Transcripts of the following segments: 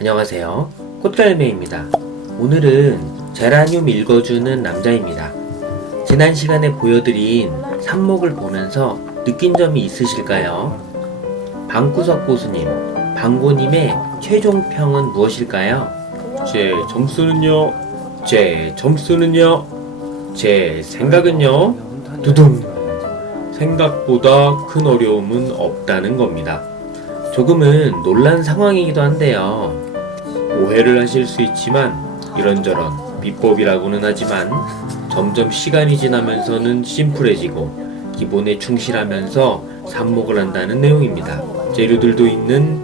안녕하세요. 꽃갈매입니다. 오늘은 제라늄 읽어주는 남자입니다. 지난 시간에 보여드린 삽목을 보면서 느낀 점이 있으실까요? 방구석 고수님, 방고님의 최종평은 무엇일까요? 제 점수는요? 제 생각은요? 두둥! 생각보다 큰 어려움은 없다는 겁니다. 조금은 놀란 상황이기도 한데요. 오해를 하실 수 있지만 이런저런 비법이라고는 하지만 점점 시간이 지나면서는 심플해지고 기본에 충실하면서 삽목을 한다는 내용입니다. 재료들도 있는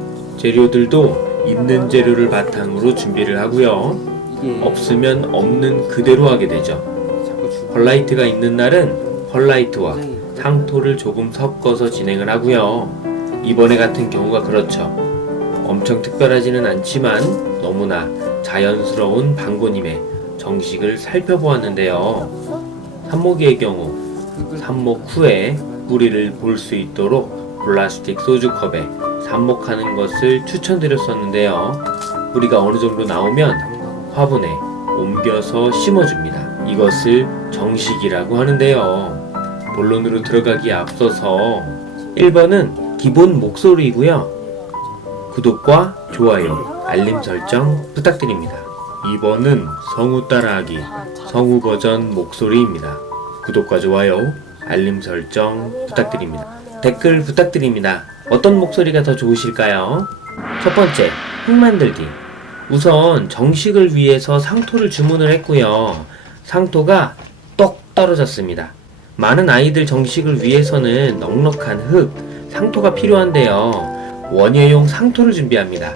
재료를 바탕으로 준비를 하고요. 없으면 없는 그대로 하게 되죠. 펄라이트가 있는 날은 펄라이트와 상토를 조금 섞어서 진행을 하고요. 이번에 같은 경우가 그렇죠. 엄청 특별하지는 않지만 너무나 자연스러운 방고님의 정식을 살펴보았는데요. 삽목의 경우 삽목 후에 뿌리를 볼 수 있도록 플라스틱 소주컵에 삽목하는 것을 추천드렸었는데요. 뿌리가 어느 정도 나오면 화분에 옮겨서 심어줍니다. 이것을 정식이라고 하는데요. 본론으로 들어가기에 앞서서 1번은 기본 목소리이고요. 구독과 좋아요, 알림 설정 부탁드립니다. 2번은 성우 따라하기, 성우 버전 목소리입니다. 구독과 좋아요, 알림 설정 부탁드립니다. 댓글 부탁드립니다. 어떤 목소리가 더 좋으실까요? 첫 번째, 흙 만들기. 우선 정식을 위해서 상토를 주문을 했고요. 상토가 똑 떨어졌습니다. 많은 아이들 정식을 위해서는 넉넉한 흙, 상토가 필요한데요. 원예용 상토를 준비합니다.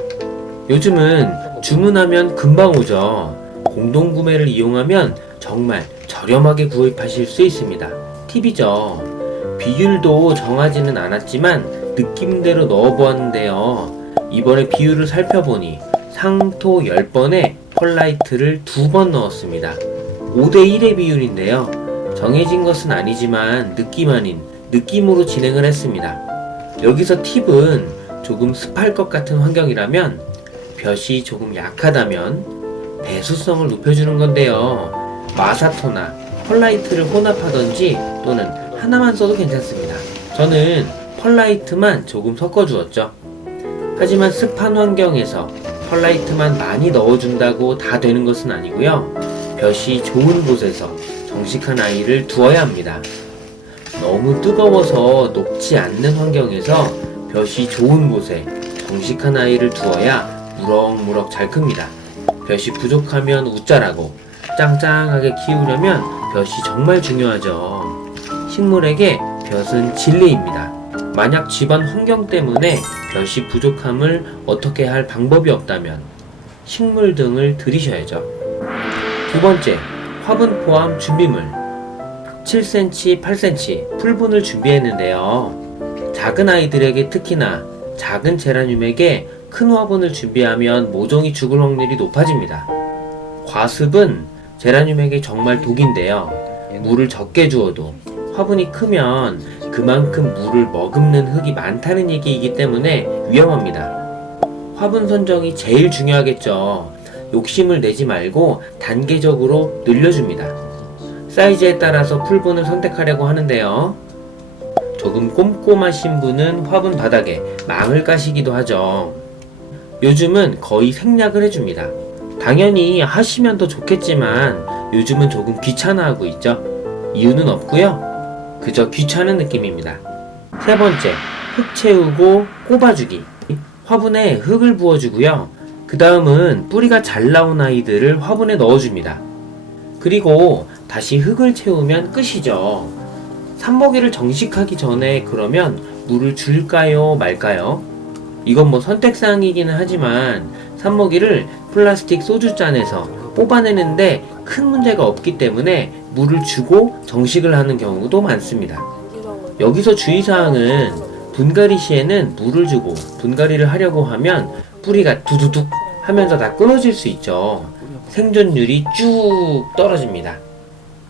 요즘은 주문하면 금방 오죠. 공동구매를 이용하면 정말 저렴하게 구입하실 수 있습니다. 팁이죠. 비율도 정하지는 않았지만 느낌대로 넣어보았는데요. 이번에 비율을 살펴보니 상토 10번에 펄라이트를 2번 넣었습니다. 5대1의 비율인데요. 정해진 것은 아니지만 느낌 아닌 느낌으로 진행을 했습니다. 여기서 팁은 조금 습할 것 같은 환경이라면 볕이 조금 약하다면 배수성을 높여주는 건데요. 마사토나 펄라이트를 혼합하던지 또는 하나만 써도 괜찮습니다. 저는 펄라이트만 조금 섞어주었죠. 하지만 습한 환경에서 펄라이트만 많이 넣어준다고 다 되는 것은 아니고요. 볕이 좋은 곳에서 정식한 아이를 두어야 합니다. 너무 뜨거워서 녹지 않는 환경에서 볕이 좋은 곳에 정식한 아이를 두어야 무럭무럭 잘 큽니다. 볕이 부족하면 웃자라고 짱짱하게 키우려면 볕이 정말 중요하죠. 식물에게 볕은 진리입니다. 만약 집안 환경 때문에 볕이 부족함을 어떻게 할 방법이 없다면 식물 등을 들이셔야죠. 두 번째, 화분 포함 준비물 7cm, 8cm 풀분을 준비했는데요. 작은 아이들에게 특히나 작은 제라늄에게 큰 화분을 준비하면 모종이 죽을 확률이 높아집니다. 과습은 제라늄에게 정말 독인데요. 물을 적게 주어도 화분이 크면 그만큼 물을 머금는 흙이 많다는 얘기이기 때문에 위험합니다. 화분 선정이 제일 중요하겠죠. 욕심을 내지 말고 단계적으로 늘려줍니다. 사이즈에 따라서 풀분을 선택하려고 하는데요. 조금 꼼꼼하신 분은 화분 바닥에 망을 까시기도 하죠. 요즘은 거의 생략을 해줍니다. 당연히 하시면 더 좋겠지만 요즘은 조금 귀찮아하고 있죠. 이유는 없고요. 그저 귀찮은 느낌입니다. 세 번째, 흙 채우고 꼽아주기. 화분에 흙을 부어주고요. 그 다음은 뿌리가 잘 나온 아이들을 화분에 넣어줍니다. 그리고 다시 흙을 채우면 끝이죠. 삽목이를 정식하기 전에 그러면 물을 줄까요 말까요? 이건 뭐 선택사항이기는 하지만 삽목이를 플라스틱 소주잔에서 뽑아내는데 큰 문제가 없기 때문에 물을 주고 정식을 하는 경우도 많습니다. 여기서 주의사항은 분갈이 시에는 물을 주고 분갈이를 하려고 하면 뿌리가 두두둑 하면서 다 끊어질 수 있죠. 생존율이 쭉 떨어집니다.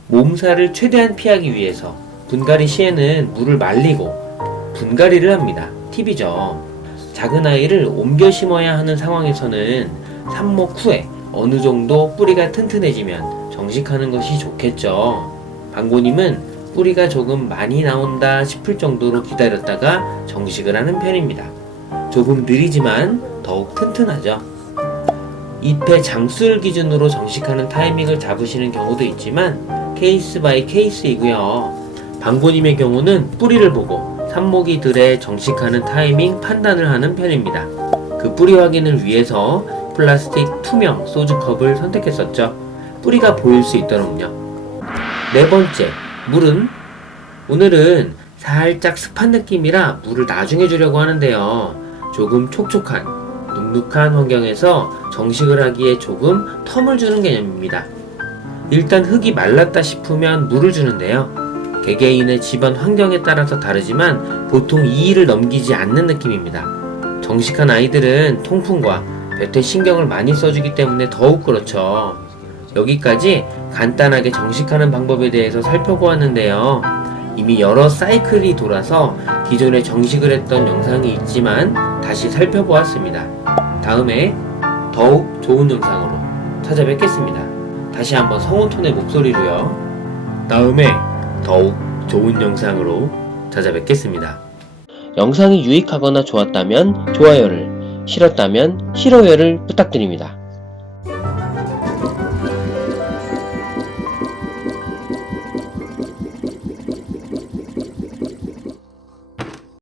몸살을 최대한 피하기 위해서 분갈이 시에는 물을 말리고 분갈이를 합니다. 팁이죠. 작은 아이를 옮겨 심어야 하는 상황에서는 삽목 후에 어느 정도 뿌리가 튼튼해지면 정식하는 것이 좋겠죠. 방고님은 뿌리가 조금 많이 나온다 싶을 정도로 기다렸다가 정식을 하는 편입니다. 조금 느리지만 더욱 튼튼하죠. 잎의 장수를 기준으로 정식하는 타이밍을 잡으시는 경우도 있지만 케이스 바이 케이스이고요. 방고님의 경우는 뿌리를 보고 삽목이 들에 정식하는 타이밍 판단을 하는 편입니다. 그 뿌리 확인을 위해서 플라스틱 투명 소주컵을 선택했었죠. 뿌리가 보일 수 있도록요. 네 번째, 물은 오늘은 살짝 습한 느낌이라 물을 나중에 주려고 하는데요. 조금 촉촉한, 눅눅한 환경에서 정식을 하기에 조금 텀을 주는 개념입니다. 일단 흙이 말랐다 싶으면 물을 주는데요. 개개인의 집안 환경에 따라서 다르지만 보통 2일을 넘기지 않는 느낌입니다. 정식한 아이들은 통풍과 볕에 신경을 많이 써주기 때문에 더욱 그렇죠. 여기까지 간단하게 정식하는 방법에 대해서 살펴보았는데요. 이미 여러 사이클이 돌아서 기존에 정식을 했던 영상이 있지만 다시 살펴보았습니다. 다음에 더욱 좋은 영상으로 찾아뵙겠습니다. 다시 한번 성우톤의 목소리로요. 다음에 더욱 좋은 영상으로 찾아뵙겠습니다. 영상이 유익하거나 좋았다면 좋아요를, 싫었다면 싫어요를 부탁드립니다.